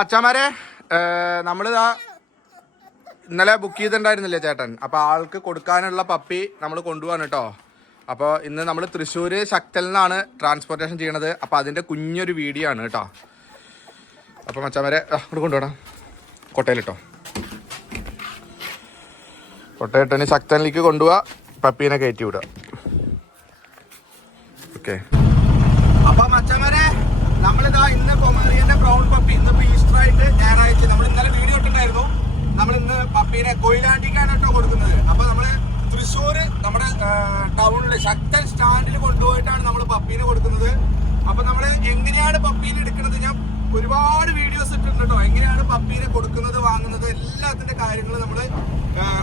അച്ഛന്മാരെ നമ്മളിതാ ഇന്നലെ ബുക്ക് ചെയ്തിട്ടുണ്ടായിരുന്നില്ലേ ചേട്ടൻ? അപ്പോൾ ആൾക്ക് കൊടുക്കാനുള്ള പപ്പി നമ്മൾ കൊണ്ടുപോകാൻ കേട്ടോ അപ്പോൾ ഇന്ന് നമ്മൾ തൃശ്ശൂർ ശക്തൽ നിന്നാണ് ട്രാൻസ്പോർട്ടേഷൻ ചെയ്യണത്. അപ്പോൾ അതിന്റെ കുഞ്ഞൊരു വീഡിയോ ആണ് കേട്ടോ അപ്പോൾ മച്ചാമാരെ ഇവിടെ കൊണ്ടുപോകണം കോട്ടയിലിട്ടോ കോട്ടയിട്ടന് ശക്തനിലേക്ക് കൊണ്ടുപോവാ. പപ്പീനെ കയറ്റി വിടുക. ഓക്കെ. അപ്പൊ മച്ചന്മാരെ നമ്മളിതാ ഇന്ന് കൊമേറിയന്റെ ബ്രൗൺ പപ്പി ഇന്ന് ഈസ്റ്റർ ആയിട്ട് ഞായറാഴ്ച. നമ്മൾ ഇന്നലെ വീഡിയോ ഇട്ടിട്ടുണ്ടായിരുന്നു. നമ്മൾ ഇന്ന് പപ്പീനെ കൊയിലാണ്ടിക്കാണ് കേട്ടോ കൊടുക്കുന്നത്. അപ്പൊ നമ്മൾ തൃശ്ശൂര് നമ്മുടെ ടൗണിൽ ശക്തൻ സ്റ്റാൻഡിൽ കൊണ്ടുപോയിട്ടാണ് നമ്മൾ പപ്പീനെ കൊടുക്കുന്നത്. അപ്പൊ നമ്മൾ എങ്ങനെയാണ് പപ്പീനെ എടുക്കുന്നത്? ഞാൻ ഒരുപാട് വീഡിയോസ് ഇട്ടിട്ടുണ്ട്? കേട്ടോ എങ്ങനെയാണ് പപ്പീനെ കൊടുക്കുന്നത് വാങ്ങുന്നത്? എല്ലാത്തിന്റെ കാര്യങ്ങൾ നമ്മൾ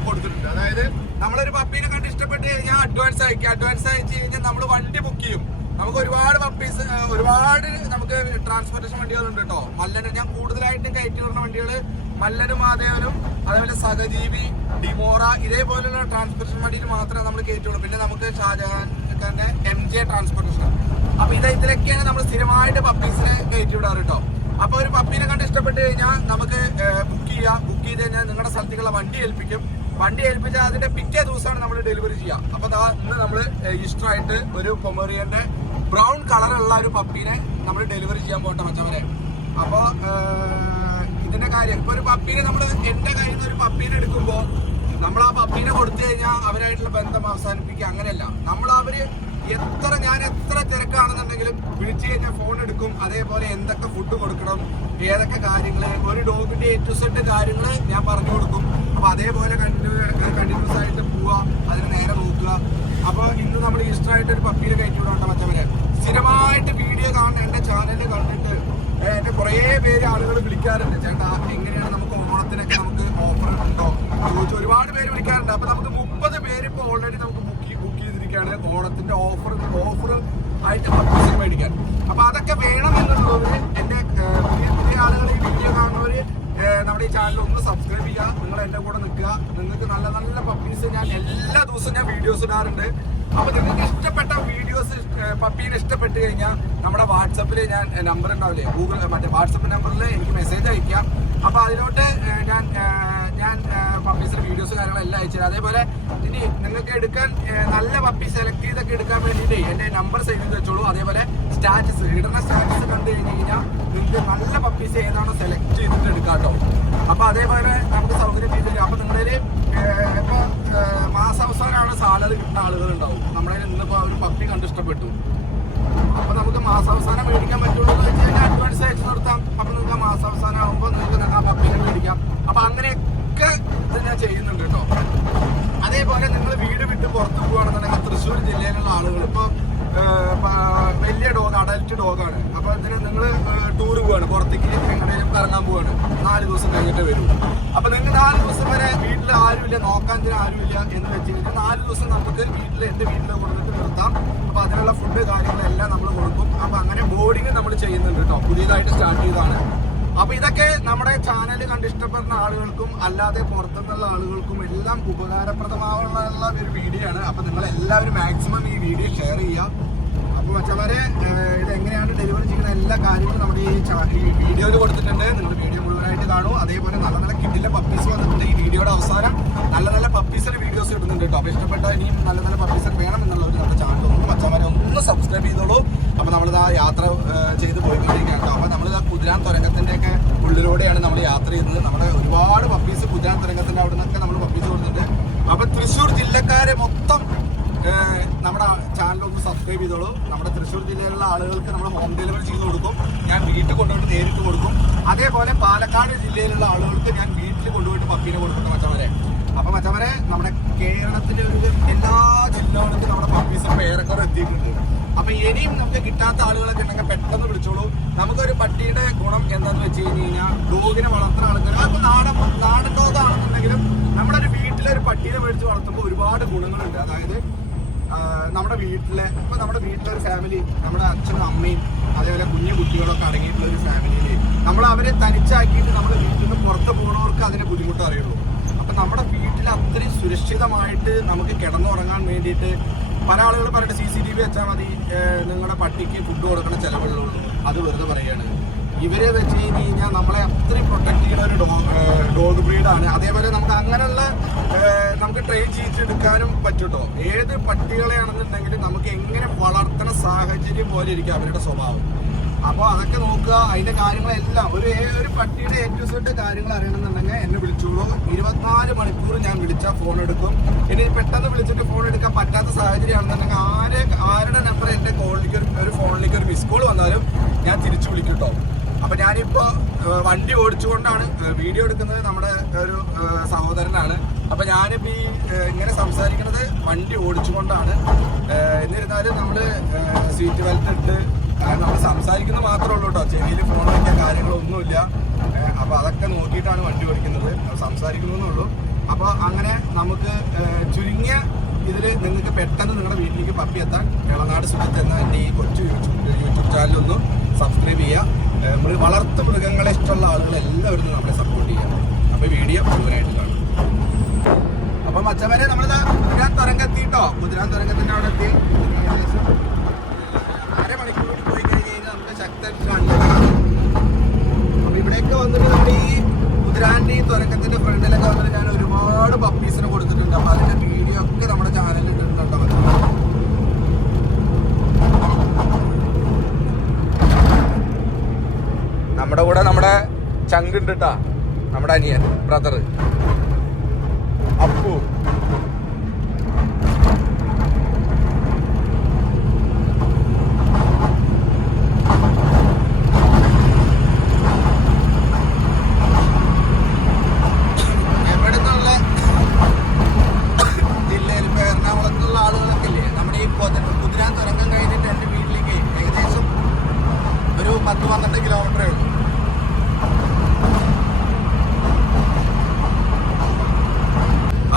കൊടുത്തിട്ടുണ്ട്. അതായത് നമ്മളൊരു പപ്പീനെ കണ്ട് ഇഷ്ടപ്പെട്ട് കഴിഞ്ഞാൽ അഡ്വാൻസ് അയക്കുക അഡ്വാൻസ് അയച്ചു കഴിഞ്ഞാൽ നമ്മൾ വണ്ടി ബുക്ക് ചെയ്യും. നമുക്ക് ഒരുപാട് പപ്പീസ് ഒരുപാട് നമുക്ക് ട്രാൻസ്പോർട്ടേഷൻ വണ്ടികളുണ്ട് കേട്ടോ. മല്ലന് ഞാൻ കൂടുതലായിട്ടും കയറ്റി വരുന്ന വണ്ടികൾ മല്ലനും മാതേവനും അതേപോലെ സഹജീവി ഡിമോറ ഇതേപോലെയുള്ള ട്രാൻസ്പോർട്ടേഷൻ വണ്ടിയിൽ മാത്രമേ നമ്മൾ കയറ്റുള്ളൂ പിന്നെ നമുക്ക് ഷാജഹാൻ ഖാന്റെ എം ജെ ട്രാൻസ്പോർട്ടേഷൻ അപ്പൊ ഇത് ഇതിലൊക്കെയാണ് നമ്മൾ സ്ഥിരമായിട്ട് പപ്പീസിനെ കയറ്റി വിടാറ് കേട്ടോ. അപ്പൊ ഒരു പപ്പീനെ കണ്ട് ഇഷ്ടപ്പെട്ട് കഴിഞ്ഞാൽ നമുക്ക് ബുക്ക് ചെയ്യാം. ബുക്ക് ചെയ്ത് കഴിഞ്ഞാൽ നിങ്ങളുടെ സ്ഥലത്തേക്കുള്ള വണ്ടി ഏൽപ്പിക്കും. വണ്ടി ഏൽപ്പിച്ചാൽ അതിന്റെ പിറ്റേ ദിവസമാണ് നമ്മൾ ഡെലിവറി ചെയ്യുക അപ്പൊ ഇന്ന് നമ്മൾ ഇഷ്ടമായിട്ട് ഒരു കൊമേറിയന്റെ ബ്രൗൺ കളറുള്ള ഒരു പപ്പീനെ നമ്മൾ ഡെലിവറി ചെയ്യാൻ പോട്ടെ മച്ചവരെ. അപ്പോൾ ഇതിന്റെ കാര്യം ഇപ്പൊ ഒരു പപ്പീനെ നമ്മൾ എന്റെ കയ്യിൽ നിന്ന് ഒരു പപ്പീനെ എടുക്കുമ്പോൾ നമ്മൾ ആ പപ്പീനെ കൊടുത്തു കഴിഞ്ഞാൽ അവരായിട്ടുള്ള ബന്ധം അവസാനിപ്പിക്കുക അങ്ങനെയല്ല. നമ്മൾ അവർ എത്ര ഞാൻ എത്ര തിരക്കാണെന്നുണ്ടെങ്കിലും വിളിച്ചു കഴിഞ്ഞാൽ ഫോൺ എടുക്കും. അതേപോലെ എന്തൊക്കെ ഫുഡ് കൊടുക്കണം ഏതൊക്കെ കാര്യങ്ങൾ ഒരു ഡോഗിന്റെ എ ടു കാര്യങ്ങൾ ഞാൻ പറഞ്ഞു കൊടുക്കും. അപ്പൊ അതേപോലെ കണ്ടിന്യൂസ് ആയിട്ട് പോവുക അതിന് നേരെ നോക്കുക. അപ്പൊ ഇന്ന് നമ്മൾ ഈസ്റ്റർ ആയിട്ട് ഒരു പപ്പീനെ കയറ്റി വിടാണ്ട മച്ചവരെ. സ്ഥിരമായിട്ട് വീഡിയോ കാണുന്ന എന്റെ ചാനൽ കണ്ടിട്ട് എന്റെ കുറെ പേര് ആളുകൾ വിളിക്കാറുണ്ട്. ചേട്ടാ എങ്ങനെയാണ് നമുക്ക് ഓണത്തിനൊക്കെ നമുക്ക് ഓഫർ ഉണ്ടോ? ഒരുപാട് പേര് വിളിക്കാറുണ്ട്. അപ്പൊ നമുക്ക് മുപ്പത് പേര് ഇപ്പൊ ഓൾറെഡി നമുക്ക് ബുക്ക് ബുക്ക് ചെയ്തിരിക്കുകയാണ് ഓണത്തിന്റെ ഓഫർ ഓഫർ ആയിട്ട് പർച്ചേസ് മേടിക്കാൻ. അപ്പൊ അതൊക്കെ വേണം എന്നുള്ളത് എന്റെ പുതിയ പുതിയ ആളുകൾ ഈ വീഡിയോ കാണുന്നവര് നമ്മുടെ ഈ ചാനൽ ഒന്ന് സബ്സ്ക്രൈബ് ചെയ്യുക. നിങ്ങൾ എന്റെ കൂടെ നിൽക്കുക. നിങ്ങൾക്ക് നല്ല നല്ല പപ്പീസ് ഞാൻ എല്ലാ ദിവസവും ഞാൻ വീഡിയോസ് ഇടാറുണ്ട്. അപ്പൊ നിങ്ങൾക്ക് ഇഷ്ടപ്പെട്ട വീഡിയോസ് പപ്പീനെ ഇഷ്ടപ്പെട്ട് കഴിഞ്ഞാൽ നമ്മുടെ വാട്സപ്പിൽ ഞാൻ നമ്പർ ഉണ്ടാവില്ലേ? ഗൂഗിൾ മറ്റേ വാട്സപ്പ് നമ്പറിൽ എനിക്ക് മെസ്സേജ് അയക്കാം അപ്പൊ അതിലോട്ട് ഞാൻ ഞാൻ പപ്പീസിന്റെ വീഡിയോസ് കാര്യങ്ങളെല്ലാം അയച്ചു തരാം. അതേപോലെ ഇനി നിങ്ങൾക്ക് എടുക്കാൻ നല്ല പപ്പി സെലക്ട് ചെയ്തൊക്കെ എടുക്കാൻ വേണ്ടിയിട്ട് എന്റെ നമ്പർ സേവ് ചെയ്ത് വെച്ചോളൂ. അതേപോലെ സ്റ്റാറ്റസ് ഇടുന്ന സ്റ്റാറ്റസ് കണ്ടു കഴിഞ്ഞ് കഴിഞ്ഞാൽ നിങ്ങൾക്ക് നല്ല പപ്പീസ് ഏതാണോ സെലക്ട് ചെയ്തിട്ട് എടുക്കാം കേട്ടോ അപ്പൊ അതേപോലെ നമുക്ക് സൗകര്യം ചെയ്ത് തരും. അപ്പൊ നിങ്ങളുടെ ഇപ്പൊ മാസാവസാനമാണ് സാലറി കിട്ടുന്ന ആളുകളുണ്ടാവും. നമ്മളെ ഇന്നിപ്പോ ഒരു പപ്പി കണ്ടിഷ്ടപ്പെട്ടു അപ്പോൾ അപ്പൊ നമുക്ക് മാസാവസാനം മേടിക്കാൻ പറ്റുള്ളൂ എന്ന് വെച്ച് കഴിഞ്ഞാൽ അഡ്വാൻസ് അയച്ചു നിർത്താം അപ്പൊ നിങ്ങൾക്ക് മാസാവസാനം ആകുമ്പോൾ നിങ്ങൾക്ക് ആ പപ്പിനെ മേടിക്കാം അപ്പൊ അങ്ങനെയൊക്കെ ഇത് ഞാൻ ചെയ്യുന്നുണ്ട് കേട്ടോ അതേപോലെ നിങ്ങൾ വീട് വിട്ട് പുറത്ത് പോവുകയാണെന്നുണ്ടെങ്കിൽ തൃശ്ശൂർ ജില്ലയിലുള്ള ആളുകൾ ഇപ്പോൾ വലിയ ഡോഗ് അഡൽറ്റ് ഡോഗാണ് അപ്പൊ ഇതിന് നിങ്ങൾ ടൂർ പോവാണ് പുറത്തേക്ക് എങ്ങനെയും കറങ്ങാൻ പോവാണ് നാല് ദിവസം കഴിഞ്ഞിട്ട് വരും അപ്പൊ നിങ്ങൾ നാല് ദിവസം വരെ വീട്ടിൽ ആരുമില്ല നോക്കാൻ ഇതിന് ആരുമില്ല എന്ന് വെച്ച് കഴിഞ്ഞാൽ നാല് ദിവസം നമുക്ക് വീട്ടിൽ എന്റെ വീട്ടിൽ കൊണ്ടുവന്നിട്ട് നിർത്താം. അപ്പൊ അതിനുള്ള ഫുഡ് കാര്യങ്ങളെല്ലാം നമ്മൾ കൊടുക്കും. അപ്പൊ അങ്ങനെ ബോർഡിങ് നമ്മൾ ചെയ്യുന്നുണ്ട് കേട്ടോ. പുതിയതായിട്ട് സ്റ്റാർട്ട് ചെയ്തതാണ്. അപ്പൊ ഇതൊക്കെ നമ്മുടെ ചാനൽ കണ്ട് ഇഷ്ടപ്പെടുന്ന ആളുകൾക്കും അല്ലാതെ പുറത്തുനിന്നുള്ള ആളുകൾക്കും എല്ലാം ഉപകാരപ്രദമാവുള്ള ഒരു വീഡിയോ ആണ്. അപ്പൊ നിങ്ങൾ എല്ലാവരും മാക്സിമം ഈ വീഡിയോ ഷെയർ ചെയ്യുക. അപ്പൊ മറ്റവരെ ഇത് എങ്ങനെയാണ് ഡെലിവറി ചെയ്യുന്ന എല്ലാ കാര്യങ്ങളും നമ്മുടെ ഈ വീഡിയോയിൽ കൊടുത്തിട്ടുണ്ട്. നിങ്ങൾ വീഡിയോ മുഴുവനായിട്ട് കാണൂ അതേപോലെ നല്ല നല്ല കിഡിലെ പപ്പീസ് വന്നിട്ടുണ്ട് ഈ വീഡിയോയുടെ അവസാനം. നല്ല നല്ല പപ്പീസിന്റെ വീഡിയോസ് ഇടുന്നുണ്ട് കേട്ടോ. അപ്പൊ ഇഷ്ടപ്പെട്ട ഇനിയും നല്ല നല്ല പപ്പീസ് വേണം എന്നുള്ള ഒരു നമ്മുടെ ചാനൽ ഒന്ന് മച്ചവരെ ഒന്ന് സബ്സ്ക്രൈബ് ചെയ്തോളൂ. അപ്പൊ നമ്മളിതാ യാത്ര ആ, ചെയ്ത് പോയിക്കൊണ്ടിരിക്കുകയാണ് കേട്ടോ. അപ്പൊ നമ്മളിതാ കുതിരാൻ തുരങ്കത്തിന്റെ ഒക്കെ ഉള്ളിലൂടെയാണ് നമ്മൾ യാത്ര ചെയ്യുന്നത്. നമ്മുടെ ഒരുപാട് പപ്പീസ് കുതിരാൻ തുരങ്കത്തിന്റെ അവിടെ നിന്നൊക്കെ നമ്മൾ പപ്പീസ് കൊടുത്തിട്ടുണ്ട് അപ്പൊ തൃശ്ശൂർ ജില്ലക്കാരെ മൊത്തം നമ്മുടെ ചാനൽ ഒന്ന് സബ്സ്ക്രൈബ് ചെയ്തോളൂ. നമ്മുടെ തൃശ്ശൂർ ജില്ലയിലുള്ള ആളുകൾക്ക് നമ്മൾ ഹോം ഡെലിവറി ചെയ്ത് കൊടുക്കും. ഞാൻ വീട്ടിൽ കൊണ്ടുപോയിട്ട് നേരിട്ട് കൊടുക്കും. അതേപോലെ പാലക്കാട് ജില്ലയിലുള്ള ആളുകൾക്ക് ഞാൻ വീട്ടിൽ കൊണ്ടുപോയിട്ട് പക്കീനെ കൊടുക്കും മച്ചവരെ. അപ്പൊ മച്ചവരെ നമ്മുടെ കേരളത്തിലെ ഒരു എല്ലാ ജില്ലകളിലും നമ്മുടെ പപ്പീസ് ഏറെക്കുറെ എത്തിയിട്ടുണ്ട്. അപ്പൊ ഇനിയും നമുക്ക് കിട്ടാത്ത ആളുകളൊക്കെ ഉണ്ടെങ്കിൽ പെട്ടെന്ന് വിളിച്ചോളൂ. നമുക്കൊരു പട്ടിയുടെ ഗുണം എന്താന്ന് വെച്ച് കഴിഞ്ഞ് കഴിഞ്ഞാൽ ഡോഗിനെ വളർത്തുന്ന ആൾക്കാർ അപ്പൊ നാടൻ നാടൻ ഡോഗ് ആണെന്നുണ്ടെങ്കിലും നമ്മുടെ ഒരു വീട്ടിലൊരു പട്ടിയെ മേടിച്ച് വളർത്തുമ്പോൾ ഒരുപാട് ഗുണങ്ങളുണ്ട്. അതായത് നമ്മുടെ വീട്ടിലെ ഇപ്പൊ നമ്മുടെ വീട്ടിലൊരു ഫാമിലി നമ്മുടെ അച്ഛനും അമ്മയും അതേപോലെ കുഞ്ഞു കുട്ടികളൊക്കെ അടങ്ങിയിട്ടുള്ള ഒരു ഫാമിലിയിൽ നമ്മൾ അവരെ തനിച്ചാക്കിയിട്ട് നമ്മുടെ വീട്ടിൽ നിന്ന് പുറത്ത് പോകുന്നവർക്ക് അതിന്റെ ബുദ്ധിമുട്ട് അറിയുള്ളൂ. അപ്പൊ നമ്മുടെ വീട്ടിൽ അത്രയും സുരക്ഷിതമായിട്ട് നമുക്ക് കിടന്നുറങ്ങാൻ വേണ്ടിയിട്ട് പല ആളുകൾ പറഞ്ഞിട്ട് സി സി ടി വി വെച്ചാൽ മതി നിങ്ങളുടെ പട്ടിക്ക് ഫുഡ് കൊടുക്കുന്ന ചിലവുള്ളൂ അത് വെറുതെ പറയുകയാണ് ഇവരെ വെച്ച് കഴിഞ്ഞ് കഴിഞ്ഞാൽ നമ്മളെ അത്രയും പ്രൊട്ടക്ട് ചെയ്യുന്ന ഒരു ഡോഗ് ബ്രീഡാണ് അതേപോലെ നമുക്ക് അങ്ങനെയുള്ള നമുക്ക് ട്രെയിൻ ചെയ്തെടുക്കാനും പറ്റൂട്ടോ ഏത് പട്ടികളെയാണെന്നുണ്ടെങ്കിലും നമുക്ക് എങ്ങനെ വളർത്തണ സാഹചര്യം പോലെ ഇരിക്കും അവരുടെ സ്വഭാവം. അപ്പോൾ അതൊക്കെ നോക്കുക. അതിന്റെ കാര്യങ്ങളെല്ലാം ഒരു ഒരു പട്ടിയുടെ ടു സെഡ് കാര്യങ്ങൾ അറിയണമെന്നുണ്ടെങ്കിൽ എന്നെ വിളിച്ചോളൂ. ഇരുപത്തിനാല് മണിക്കൂർ ഞാൻ വിളിച്ചാൽ ഫോൺ എടുക്കും. ഇനി പെട്ടെന്ന് വിളിച്ചിട്ട് ഫോൺ എടുക്കാൻ പറ്റാത്ത സാഹചര്യമാണെന്നുണ്ടെങ്കിൽ ആരെ ആരുടെ നമ്പർ എന്റെ കോളിലേക്ക് ഒരു ഫോണിലേക്ക് ഒരു മിസ് കോൾ വന്നാലും ഞാൻ തിരിച്ചു വിളിക്കും കേട്ടോ അപ്പൊ ഞാനിപ്പോ വണ്ടി ഓടിച്ചുകൊണ്ടാണ് വീഡിയോ എടുക്കുന്നത് നമ്മുടെ ഒരു സഹോദരനാണ്. അപ്പൊ ഞാനിപ്പോ ഈ ഇങ്ങനെ സംസാരിക്കുന്നത് വണ്ടി ഓടിച്ചുകൊണ്ടാണ്. എന്നിരുന്നാലും നമ്മൾ സീറ്റ് ബെൽറ്റ് ഇട്ട് നമ്മൾ സംസാരിക്കുന്നത് മാത്രമേ ഉള്ളൂ കേട്ടോ. ചെവിയിൽ ഫോൺ വയ്ക്കാൻ കാര്യങ്ങളൊന്നുമില്ല. അപ്പൊ അതൊക്കെ നോക്കിയിട്ടാണ് വണ്ടി ഓടിക്കുന്നത്. അത് സംസാരിക്കുന്നേ ഉള്ളൂ. അപ്പൊ അങ്ങനെ നമുക്ക് ചുരുങ്ങിയ ഇതിൽ നിങ്ങൾക്ക് പെട്ടെന്ന് നിങ്ങളുടെ വീട്ടിലേക്ക് പപ്പി എത്താൻ ഇളനാട് സുഖത്ത് എന്ന എന്റെ ഈ കൊച്ചു യൂട്യൂബ് യൂട്യൂബ് ചാനലൊന്ന് സബ്സ്ക്രൈബ് ചെയ്യുക ഏഹ് മൃ- വളർത്തു മൃഗങ്ങളെ ഇഷ്ടമുള്ള ആളുകൾ എല്ലാവരും നമ്മളെ സപ്പോർട്ട് ചെയ്യാം. അപ്പോൾ വീഡിയോ മുഴുവനായിട്ട് കാണും. അപ്പോൾ മച്ചവരെ നമ്മൾ കുതിരാൻ തുരങ്കത്തിട്ടോ? കുതിരാൻ തുരങ്കത്തിന്റെ അവിടെ എത്തി. പോയി അപ്പൊ നമ്മുടെ ഈ കുതിരാന്റെ ഈ ഫ്രണ്ടിലൊക്കെ വന്നിട്ട് ഞാൻ ഒരുപാട് പപ്പീസിനെ കൊടുത്തിട്ടുണ്ട്. അപ്പൊ അതിന്റെ വീഡിയോ ഒക്കെ നമ്മുടെ ചാനലിൽ ഇട്ടിട്ടുണ്ട് നമ്മുടെ കൂടെ നമ്മുടെ ചങ്ക് ഉണ്ട് കേട്ടാ നമ്മുടെ അനിയൻ ബ്രദർ അപ്പു എവിടുന്നുള്ള ജില്ലയിൽ ഇപ്പൊ എറണാകുളത്തുള്ള ആളുകളൊക്കെ ഇല്ലേ നമ്മുടെ ഈ കൊത- കുതിരാൻ തുരങ്കം കഴിഞ്ഞിട്ട് എന്റെ വീട്ടിലേക്ക് ഏകദേശം ഒരു പത്ത് പന്ത്രണ്ട് കിലോമീറ്ററേ ഉള്ളൂ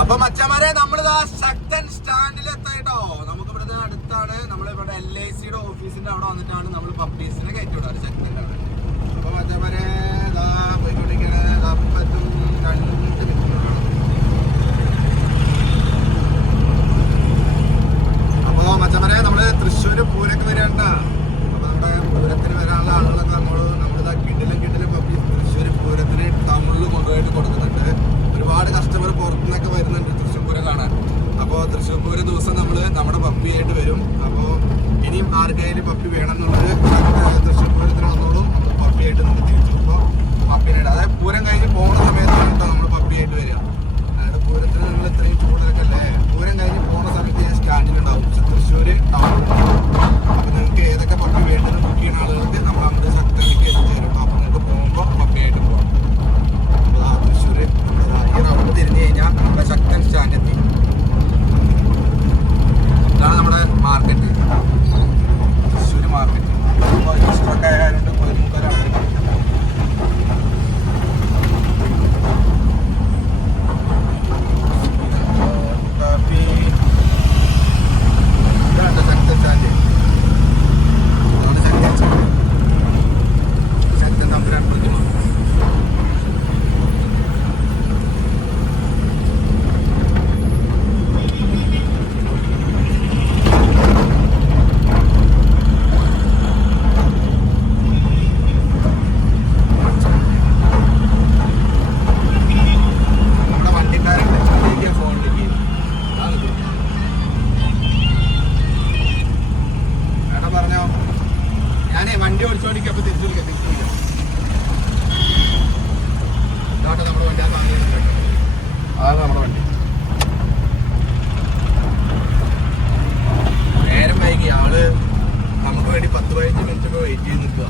അപ്പൊ മച്ചമാരെ നമ്മളിതാ ശക്തൻ സ്റ്റാൻഡിലെത്തായിട്ടോ. നമുക്ക് ഇവിടുത്തെ അടുത്താണ് നമ്മളിവിടെ എൽ ഐ സിയുടെ ഓഫീസിന്റെ അവിടെ വന്നിട്ടാണ് നമ്മൾ പബ്ലീസിനെ കയറ്റി വിടാറ് അവിടെ അപ്പൊ അതേപോലെ പോയിക്കൊണ്ടിരിക്കുന്നത് അപ്പത്തും രണ്ട് മിനിറ്റ് അപ്പൊ മച്ചമനെ നമ്മൾ തൃശ്ശൂര് പൂരക്ക് വരണ്ട അപ്പൊ നമ്മുടെ പൂരത്തിന് വരാനുള്ള ആളുകളൊക്കെ നമ്മൾ നമ്മളിതാ കിണ്ടിലും കിണ്ടിലും പപ്പി തൃശ്ശൂര് പൂരത്തിന് തമിഴിൽ കൊണ്ടുപോയിട്ട് കൊടുക്കുന്നുണ്ട് ഒരുപാട് കസ്റ്റമർ പുറത്തുനിന്നൊക്കെ വരുന്നുണ്ട് തൃശ്ശൂർ പൂരം കാണാൻ അപ്പോൾ തൃശ്ശൂർ പൂരം ദിവസം നമ്മൾ നമ്മുടെ പപ്പിയായിട്ട് വരും അപ്പോൾ ഇനിയും ആർക്കായാലും പപ്പി വേണം എന്നുള്ളത് തൃശ്ശൂർ പൂരത്തിന് വന്നോളും നമ്മൾ പപ്പിയായിട്ട് നമുക്ക് തിരിച്ചു പോകുമ്പോൾ പപ്പിനായിട്ട് അതായത് പൂരം കഴിഞ്ഞ് പോകുന്ന സമയത്താണ് കേട്ടോ നമ്മൾ പപ്പിയായിട്ട് വരിക അതായത് പൂരത്തിന് നിങ്ങൾ ഇത്രയും ചൂടൊക്കെ അല്ലേ പൂരം കഴിഞ്ഞ് പോകുന്ന സമയത്ത് ഞാൻ സ്റ്റാൻഡിലുണ്ടാവും തൃശ്ശൂര് ടൗൺ അപ്പൊ നിങ്ങൾക്ക് ഏതൊക്കെ പപ്പി വേണ്ടത് ബുക്ക് ചെയ്യുന്ന ആളുകൾക്ക് നമ്മൾ അങ്ങോട്ട് ശക്തിയിലേക്ക് എത്തിച്ചേരും കേട്ടോ അപ്പൊ നിങ്ങൾക്ക് പോകുമ്പോൾ പപ്പിയായിട്ട് പോകാം അപ്പൊ ആ തൃശ്ശൂര് ഇതാ ഈ റൗണ്ട് തിരിഞ്ഞു കഴിഞ്ഞാൽ നമ്മുടെ ശക്തൻ സ്റ്റാൻഡ് എത്തി ഇതാണ് നമ്മുടെ മാർക്കറ്റ് തൃശ്ശൂര് മാർക്കറ്റ് ഇപ്പോൾ ഈസ്റ്ററൊക്കെ ആയതുകൊണ്ട് കോയിമുക്കാലാണ് കാപ്പി ഇതാണ് ശക്തൻ സ്റ്റാൻഡ് അതാണ് ശക്തൻ സ്റ്റാൻഡ് ശക്തൻ തമ്പുരാൻ പ്രതിമ നമ്മുടെ വണ്ടിക്കാരൻ വിളിച്ചോണ്ടിരിക്കുക ഫോണിലേക്ക് അതാണ് ഇത്. ഏട്ടാ പറഞ്ഞോ വണ്ടി ഓടിച്ചോണ്ടിരിക്കും അപ്പൊ തിരിച്ചു വിളിക്കാം തിരിച്ചു വിളിക്കാം. നമ്മുടെ വണ്ടി വണ്ടി. നേരം വൈകി ആൾ നമുക്ക് വേണ്ടി പത്ത് പതിനഞ്ച് മിനിറ്റ് ഒക്കെ വെയിറ്റ് ചെയ്ത് നിൽക്കുക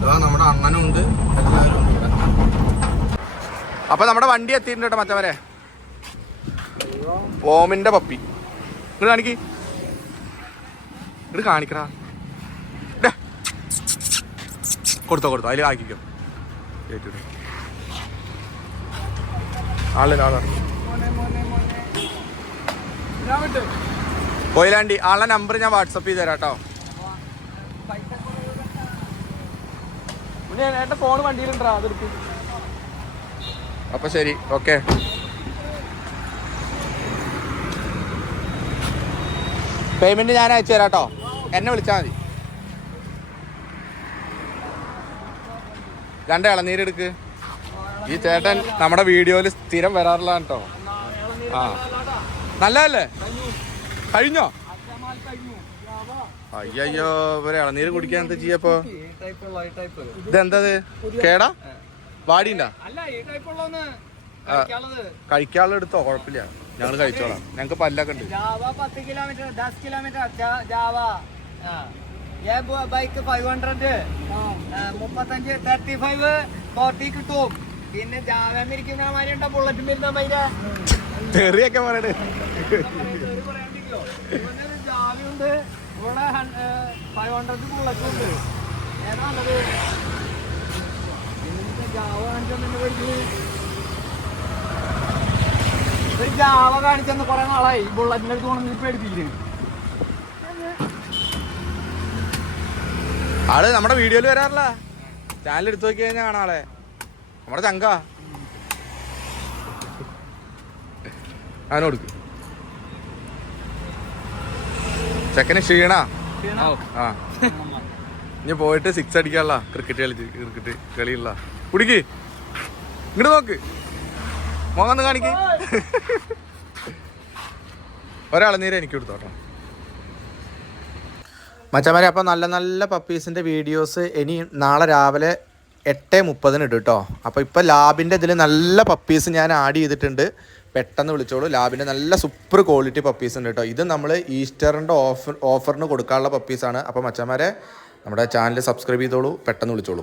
അതാ നമ്മുടെ അണ്ണനും ഉണ്ട് എല്ലാവരും ഉണ്ട് അപ്പൊ നമ്മുടെ വണ്ടി എത്തിയിട്ടുണ്ട് കേട്ടോ മച്ചവരെ. ഓമിന്റെ പപ്പി. ഇങ്ങോട്ട് കാണിക്ക്. ഇങ്ങോട്ട് കാണിക്കടാ. കൊടുത്തോ കൊടുത്തോ. അതിൽ ആക്കിക്കോ. കേട്ടിട്ട് ആളില്ല ആളാണ് കൊയിലാണ്ടി ആളെ നമ്പർ ഞാൻ വാട്സപ്പ് ചെയ്ത് തരാം കേട്ടോ എന്റെ ഫോൺ വണ്ടിയിലുണ്ടാ? അതെടുത്ത് അപ്പൊ ശരി ഓക്കെ പേയ്മെന്റ് ഞാൻ അയച്ചു തരാം കേട്ടോ എന്നെ വിളിച്ചാൽ മതി. രണ്ട് ഇളനീരെടുക്ക് ഈ ചേട്ടൻ നമ്മുടെ വീഡിയോയിൽ സ്ഥിരം വരാറുള്ളതാണ് കേട്ടോ ആ. നല്ലതല്ലേ? കഴിഞ്ഞോ? അയ്യോ ഇവരെ ഇളനീര് കുടിക്കാൻ എന്താ ചെയ്യപ്പോ ഇതെന്തത്? കേടാ? വാടിണ്ടാ. കഴിക്കാനുള്ള എടുത്തോ? കുഴപ്പമില്ല. ഞങ്ങൾ കഴിച്ചോളാം. ഞങ്ങൾക്ക് പല്ലൊക്കെ ഉണ്ട്. ബൈക്ക് ഫൈവ് ഹൺഡ്രഡ് മുപ്പത്തഞ്ച് തേർട്ടി ഫൈവ് ഫോർട്ടി കിട്ടും പിന്നെ ജാവമിരിക്കുന്ന മാതിരി ഉണ്ടോ ബുള്ളറ്റും വരുന്ന മൈര തെറിയൊക്കെ പറയണേ ജാവയുണ്ട് ഇവിടെ ഫൈവ് ഹൺഡ്രഡ് ബുള്ളറ്റും ഉണ്ട്? ഏതാ നല്ലത് ജാവ കാണിച്ചോണ്ട് ഒരു ജാവ കാണിച്ചെന്ന് കുറെ നാളായി. ബുള്ളറ്റിന്റെ അടുത്ത് കൊണ്ടു പേടിപ്പിക്കുന്നു ആൾ നമ്മുടെ വീഡിയോയിൽ വരാറില്ല. ചാനൽ എടുത്തു നോക്കി കഴിഞ്ഞാൽ കാണാം ആളെ. നമ്മുടെ ചങ്ക. അവനോട് ചെക്കന് ക്ഷീണ? ആ. ഇനി പോയിട്ട് സിക്സ് അടിക്കാനുള്ള ക്രിക്കറ്റ് കളിച്ച് ക്രിക്കറ്റ് കളിയുള്ള. കുടിക്ക്. ഇങ്ങോട്ട് നോക്ക്. മോങ്ങന്ന് കാണിക്ക്. ഒരാളെ എനിക്ക് കൊടുത്തോട്ടോ മച്ചമാരെ അപ്പോൾ നല്ല നല്ല പപ്പീസിന്റെ വീഡിയോസ് ഇനി നാളെ രാവിലെ എട്ട് മുപ്പതിന് ഇടും കേട്ടോ അപ്പോൾ ഇപ്പോൾ ലാബിന്റെ ഇതിൽ നല്ല പപ്പീസ് ഞാൻ ആഡ് ചെയ്തിട്ടുണ്ട്. പെട്ടെന്ന് വിളിച്ചോളൂ. ലാബിന്റെ നല്ല സൂപ്പർ ക്വാളിറ്റി പപ്പീസ് ഉണ്ട് കേട്ടോ ഇത് നമ്മൾ ഈസ്റ്ററിന്റെ ഓഫർ ഓഫറിന് കൊടുക്കാനുള്ള പപ്പീസാണ് അപ്പോൾ മച്ചന്മാരെ നമ്മുടെ ചാനൽ സബ്സ്ക്രൈബ് ചെയ്തോളൂ. പെട്ടെന്ന് വിളിച്ചോളൂ.